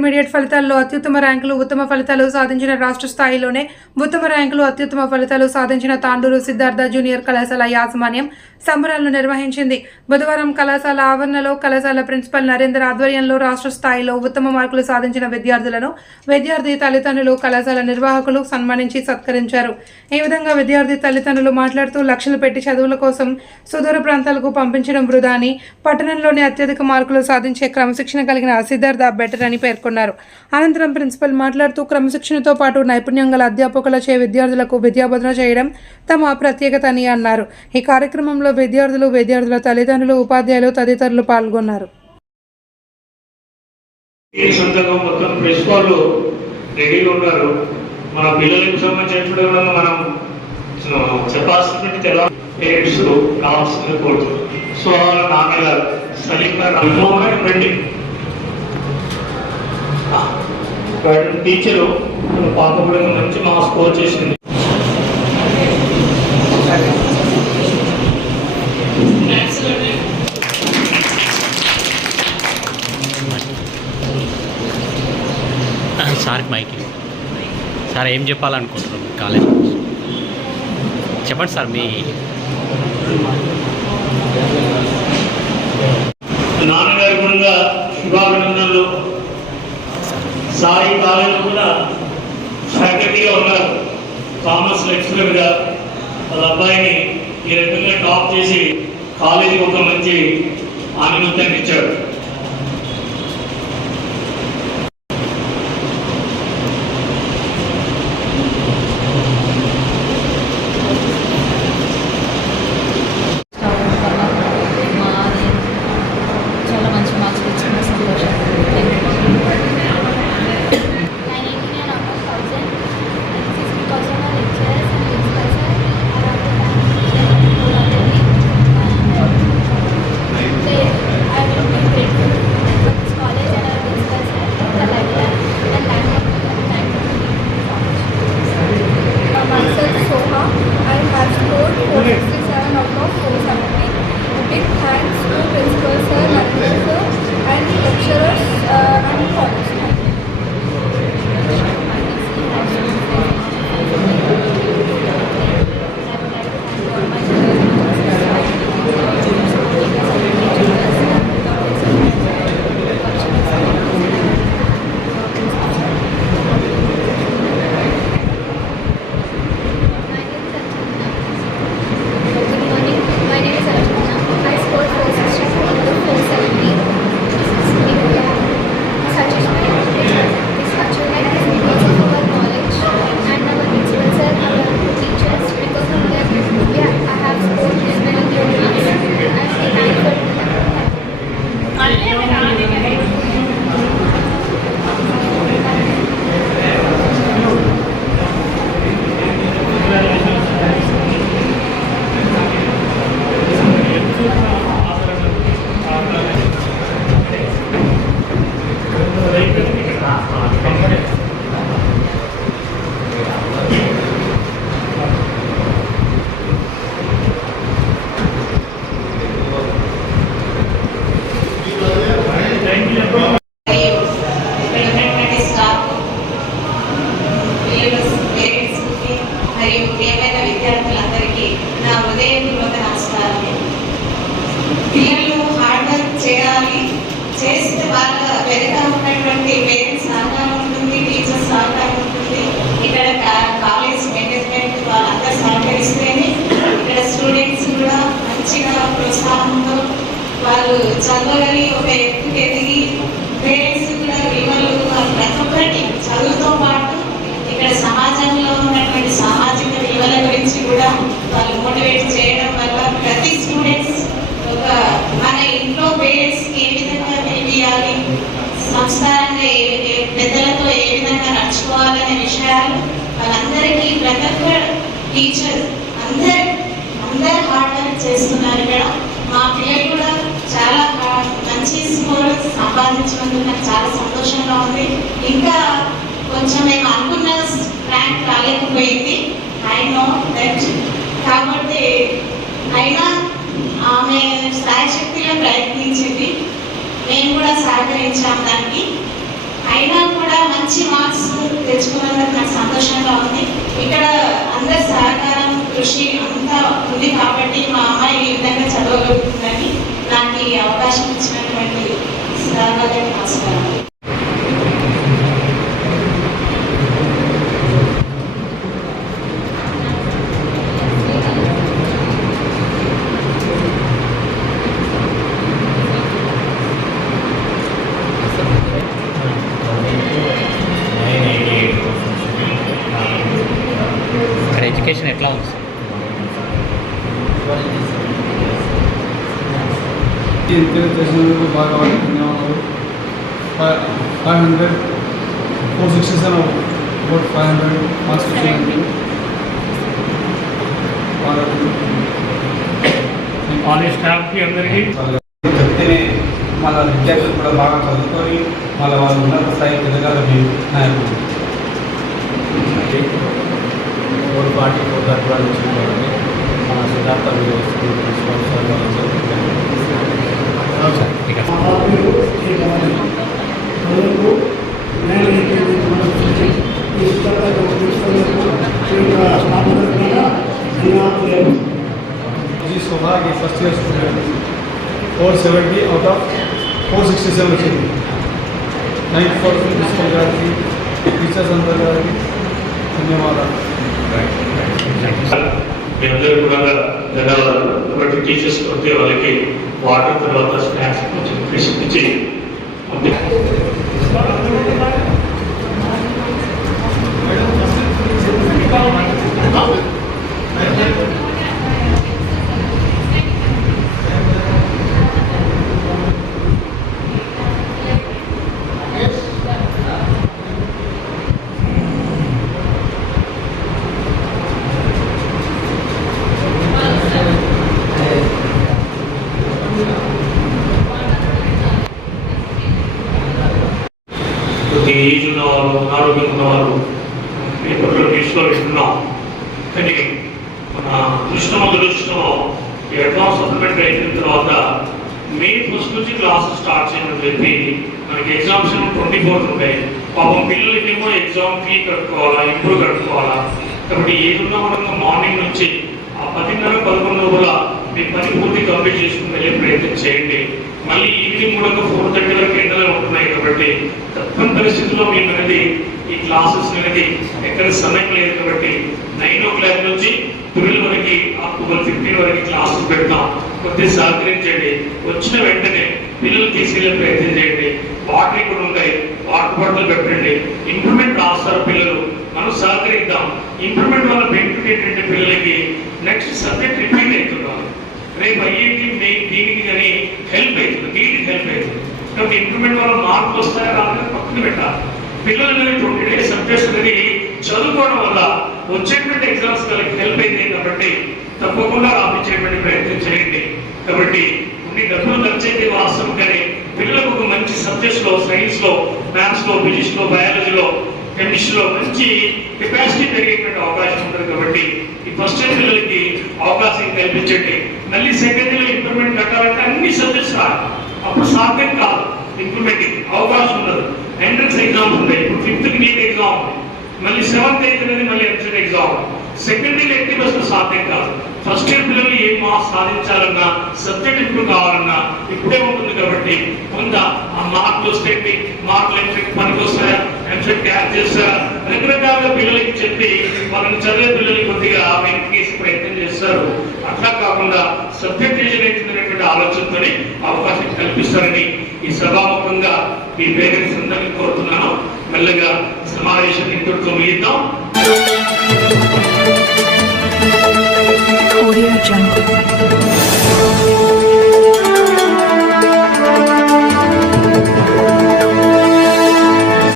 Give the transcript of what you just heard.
Intermediate ఫలితాల్లో అత్యుత్తమ ర్యాంకులు ఉత్తమ ఫలితాలు సాధించిన రాష్ట్ర స్థాయిలోనే ఉత్తమ ర్యాంకులు అత్యుత్తమ ఫలితాలు సాధించిన తాండూరు సిద్ధార్థ జూనియర్ కళాశాల యాజమాన్యం సంబరాలను నిర్వహించింది. బుధవారం కళాశాల ఆవరణలో కళాశాల ప్రిన్సిపల్ నరేందర్ ఆధ్వర్యంలో రాష్ట్ర స్థాయిలో ఉత్తమ మార్కులు సాధించిన విద్యార్థులను విద్యార్థి తల్లిదండ్రులు కళాశాల నిర్వాహకులు సన్మానించి సత్కరించారు. ఈ విధంగా విద్యార్థి తల్లిదండ్రులు మాట్లాడుతూ లక్షలు పెట్టి చదువుల కోసం సుదూర ప్రాంతాలకు పంపించడం వృధా అని పట్టణంలోని అత్యధిక మార్కులు సాధించే క్రమశిక్షణ కలిగిన సిద్ధార్థ బెటర్ అని పేర్కొన్నారు. అనంతరం ప్రిన్సిపల్ మాట్లాడుతూ క్రమశిక్షణతో పాటు నైపుణ్యం గల అధ్యాపకులచే విద్యార్థులకు విద్యాబోధన చేయడం తమ ప్రత్యేకత అని అన్నారు. ఈ కార్యక్రమంలో విద్యార్థులు విద్యార్థుల తల్లిదండ్రులు ఉపాధ్యాయులు తదితరులు పాల్గొన్నారు. ఈ సందర్భం మొత్తం ప్రెస్ వాళ్ళు రెడీగా ఉన్నారు? మన పిల్లలకు సంబంధించినటువంటి కూడా మనం చెప్పాల్సినటువంటి తెల పేరెంట్స్ కావాల్సింది కోరుతున్నాం. సో వాళ్ళ నాన్నగారు సలీం గారు అనుభవం రండి టీచరు పాప కూడా మంచి మా స్కోర్ చేసింది సార్కి మైక్. సార్ ఏం చెప్పాలనుకుంటున్నారు కాలేజ్? చెప్పండి సార్ మీ నాన్నగారి కూడా శుభాభినందనలు సాయి కాలేజ్ కూడా ఫ్యాకల్టీగా ఉన్నారు. కామర్స్ లెక్చరర్గా వాళ్ళ అబ్బాయిని ఈ రకంగా టాప్ చేసి కాలేజీకి ఒక మంచి ఆనందాన్ని ఇచ్చాడు వాళ్ళు చదవగలి ఒక ఎత్తుకు ఎదిగి పేరెంట్స్ కూడా విలువలు ప్రతి ఒక్కటి చదువుతో పాటు ఇక్కడ సమాజంలో ఉన్నటువంటి సామాజిక విలువల గురించి కూడా వాళ్ళు మోటివేట్ చేయడం వల్ల ప్రతి స్టూడెంట్స్ ఒక మన ఇంట్లో పేరెంట్స్కి ఏ విధంగా తెలియాలి సంస్కారంగా ఏ పెద్దలతో ఏ విధంగా నడుచుకోవాలనే విషయాలు వాళ్ళందరికీ ప్రతి ఒక్క టీచర్ అందరు అందరు హార్డ్ వర్క్ చేస్తున్నారు ఇక్కడ. సాధించినందుకు నాకు చాలా సంతోషంగా ఉంది. ఇంకా కొంచెం మేము అనుకున్న ర్యాంక్ రాలేకపోయింది. ఐ నో దట్ కాబట్టి అయినా ఆమె సాయశక్తిలో ప్రయత్నించింది. మేము కూడా సహకరించాం దానికి. అయినా కూడా మంచి మార్క్స్ తెచ్చుకున్నందుకు నాకు సంతోషంగా ఉంది. ఇక్కడ అందరి సహకారం కృషి అంతా ఉంది కాబట్టి మా అమ్మాయి ఈ విధంగా చదవగలుగుతుందని నాకు ఈ అవకాశం ఇచ్చినటువంటి సార్ వాళ్ళకి నమస్కారం ఇక్కడ ఎడ్యుకేషన్ ఎట్లా ఉంది సార్ ఎంకరేజ్ చేసినందుకు బాగా వాళ్ళకి ధన్యవాదాలు five five hundred four sixty seven about five hundred marks వచ్చిందండి బాగా కాలేజ్ స్టాఫ్కి అందరికీ చెప్తేనే మన విద్యార్థులు కూడా బాగా చదువుకొని మళ్ళీ వాళ్ళు ఉన్నత స్థాయికి ఎదగాలని నా యొక్క ఫోర్ ఫార్టీ ఫోర్ థర్టీ వాళ్ళు వచ్చిందండి మన Siddhartha village school principal sir వాళ్ళందరూ 70 out of 467 schedule. 9th for physical geography, teachers under geography. ధన్యవాదాలు మీ అందరూ కూడా ధన్యవాదాలు కాబట్టి టీచర్స్ కొడితే వాళ్ళకి వాటర్ తర్వాత స్నాక్స్ కొంచెం ఫిష్ ఇచ్చి ఈ అడ్వాన్స్ అయిన తర్వాత మే ఫస్ట్ నుంచి క్లాసెస్ స్టార్ట్ చేయమని చెప్పి మనకి ఎగ్జామ్స్ ట్వంటీ ఫోర్ ఉంటాయి. పాపం పిల్లలకేమో ఎగ్జామ్ ఫీ కట్టుకోవాలా ఇంప్రూవ్ కట్టుకోవాలా? కాబట్టి ఏదున్నా కూడా మార్నింగ్ నుంచి ఆ పదిన్నర పదకొండు కూడా మీ పని పూర్తి కంప్లీట్ చేసుకుని వెళ్ళే ప్రయత్నం చేయండి. మళ్ళీ ఈవినింగ్ కూడా ఫోర్ థర్టీ వరకు ఎండలు ఉంటున్నాయి కాబట్టి తప్పని పరిస్థితుల్లో మేము అనేది ఈ క్లాసెస్ అనేది ఎక్కడ సమయం లేదు కాబట్టి నైన్ ఓ క్లాక్ నుంచి ట్వెల్వ్ వరకు అక్టోబర్ ఫిఫ్టీన్ వరకు క్లాసులు పెడతాం. కొద్దిగా సహకరించండి వచ్చిన వెంటనే పిల్లలు తీసుకెళ్ళే ప్రయత్నం చేయండి. వాటర్ కూడా ఉంటాయి. వాటర్ బాటిల్ పెట్టండి. ఇంప్రూవ్మెంట్ రాస్తారు పిల్లలు. మనం సహకరిద్దాం. ఇంప్రూవ్మెంట్ వల్ల బెనిఫిట్ ఏంటంటే పిల్లలకి నెక్స్ట్ సబ్జెక్ట్ రిపీట్ అవుతున్నారు రేపు ఐఐటి మెయిన్ దీనికి కానీ హెల్ప్ అవుతుంది. దీనికి హెల్ప్ అవుతుంది. కాబట్టి ఇంప్రూవ్మెంట్ వల్ల మార్కులు వస్తాయా? రాదని పక్కన పెట్టాలి. పిల్లలు ట్వంటీ డేస్ సబ్జెక్ట్స్ అనేది చదువుకోవడం వల్ల వచ్చేటువంటి ఎగ్జామ్స్ వాళ్ళకి హెల్ప్ అయింది కాబట్టి తప్పకుండా రాపించేటువంటి ప్రయత్నం చేయండి. కాబట్టి కొన్ని డబ్బులు ఖర్చు అయితే వాస్తవం కానీ పిల్లలకు ఒక మంచి సబ్జెక్ట్స్లో సైన్స్లో మ్యాథ్స్లో ఫిజిక్స్లో బయాలజీలో కెమిస్ట్రీలో మంచి కెపాసిటీ పెరిగేటువంటి అవకాశం ఉంటుంది కాబట్టి ఈ ఫస్ట్ ఇయర్ పిల్లలకి అవకాశం కల్పించండి. మళ్ళీ సెకండ్ ఇయర్ ఇంప్రూవ్మెంట్ కట్టాలంటే అన్ని సబ్జెక్ట్స్ అప్పుడు సాధ్యం కాదు. ఇంప్రూవ్మెంట్ అవకాశం ఉండదు. ఎంట్రన్స్ ఎగ్జామ్స్ ఉంటాయి ఇప్పుడు ఫిఫ్త్ నీట్ ఎగ్జామ్ ఉంది. మళ్ళీ సెవెంత్ ఎయిత్ అనేది మళ్ళీ EAMCET exam second year eighty percent సాధ్యం కాదు. ఫస్ట్ ఇయర్ పిల్లలు ఏం మార్క్స్ సాధించాలన్నా సబ్జెక్ట్ ఇప్పుడు కావాలన్నా ఇప్పుడే ఉంటుంది కాబట్టి కొంత ఆ మార్కులు వస్తే మార్కులు ఎంసెట్ పనికి వస్తాయా ఎంసెట్ క్యాచ్ చేస్తారా? రకరకాలుగా పిల్లలకి చెప్పి వాళ్ళని చదివే పిల్లలకి కొద్దిగా వెనక్కి ప్రయత్నం చేస్తారు. అట్లా కాకుండా సబ్జెక్ట్ అవుతున్నటువంటి ఆలోచనతోనే అవకాశం కల్పిస్తారని ఈ సభాముఖంగా మీ పేరెంట్స్ అందరికీ కోరుతున్నాను. మెల్లగా సమావేశం ఇంటితో మిగిద్దాం.